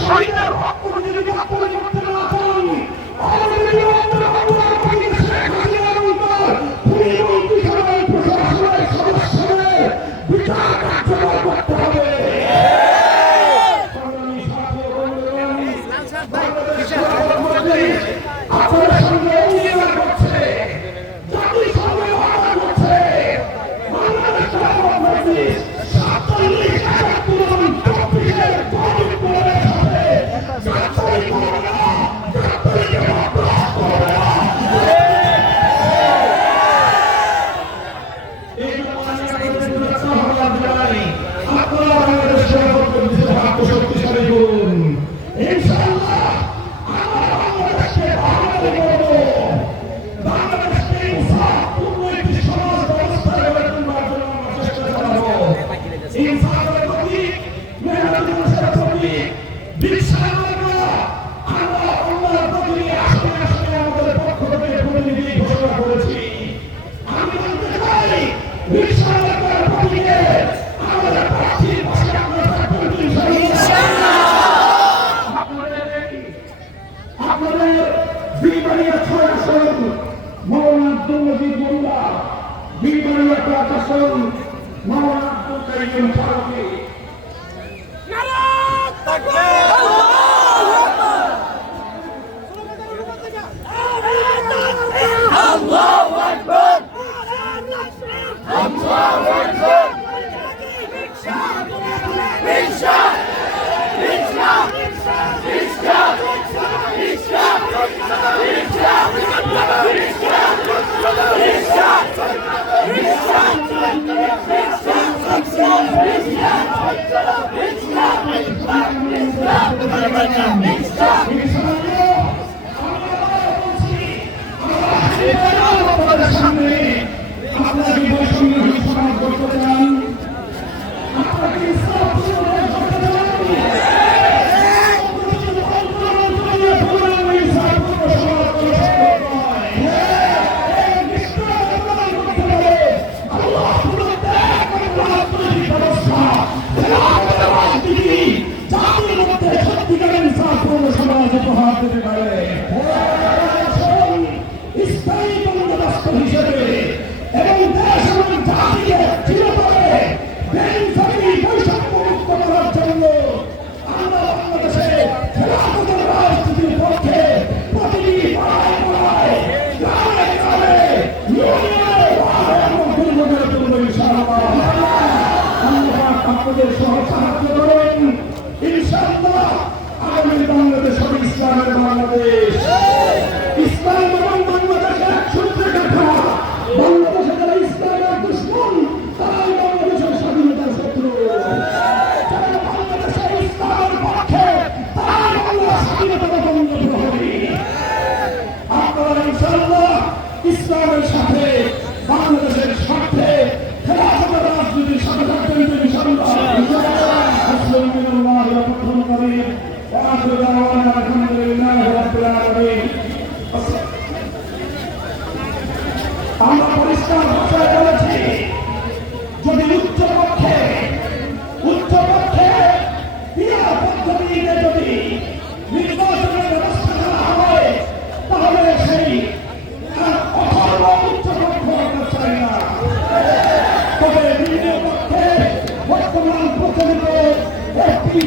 শহীদের হক যদি আপনারা করতে না চান, আমাদের শেখ হাসিনার উপর প্রশাসনের সদস্যদের বিচার কার্যকর করতে হবে। আপনাদের সঙ্গে অঙ্গীকার করছে, জাতিসংঘ অর্ডার করছে, বাংলাদেশ জামাত মজলিস 47 শক্তিশালী করুন ইনশাআল্লাহ। আমরা বাংলাদেশকে ভালো করব, বাংলাদেশকে ইনসাফপূর্ণ একটি সমাজ ব্যবস্থা গড়ে তোলার জন্য আমরা চেষ্টা চালাবো। ইনসাফের প্রতীক, মেহনতি মানুষের প্রতীক, বিশ্বাসযোগ্য আমরা অন্যায়ের প্রতিনিধি আসনে আসনে আমাদের পক্ষ থেকে প্রতিনিধি ঘোষণা করেছি। আমি বলতে চাই বিশ্বাসযোগ্যের প্রতীকে আমাদের প্রার্থীর পাশে আমরা থাকবো ইনশাআল্লাহ। আপনাদের বিবাড়িয়া 6 আসন মাওলানা আব্দুল মজিদ মোল্লা, বিবাড়িয়া 5 আসন মাওলানা আব্দুল কাইয়ুম ফারুকী। নারায়ে তাকবীর, আল্লাহু আকবার, আল্লাহু আকবার, আল্লাহু আকবার। আপনাদের সহ সাহায্য করেন ইনশাআল্লাহ। আগামী বাংলাদেশ হবে ইসলামের বাংলাদেশ। ইসলাম এবং বাংলাদেশের এক সূত্রে গাঁথা। বাংলাদেশে যারা ইসলামের দুশমন তারাই বাংলাদেশের স্বাধীনতার শত্রু। যারা বাংলাদেশের ইসলামের পক্ষে তারাই বাংলার স্বাধীনতার বঙ্গ প্রহরী। আপনারা ইনশাআল্লাহ ইসলামের সাথে বাংলাদেশের স্বার্থে খেলাফতের রাজনীতির সাথে থাকবেন ইনশাআল্লাহ। আমরা পরিষ্কার ভাষায় বলেছি, যদি উচ্চপক্ষে ক্রিয়া পদ্ধতিতে যদি নির্বাচনের ব্যবস্থা করা হয়, তাহলে সেই অথর্ব উচ্চপক্ষ আমরা চাই না। তবে নিম্ন পক্ষে বর্তমান প্রচলিত একটি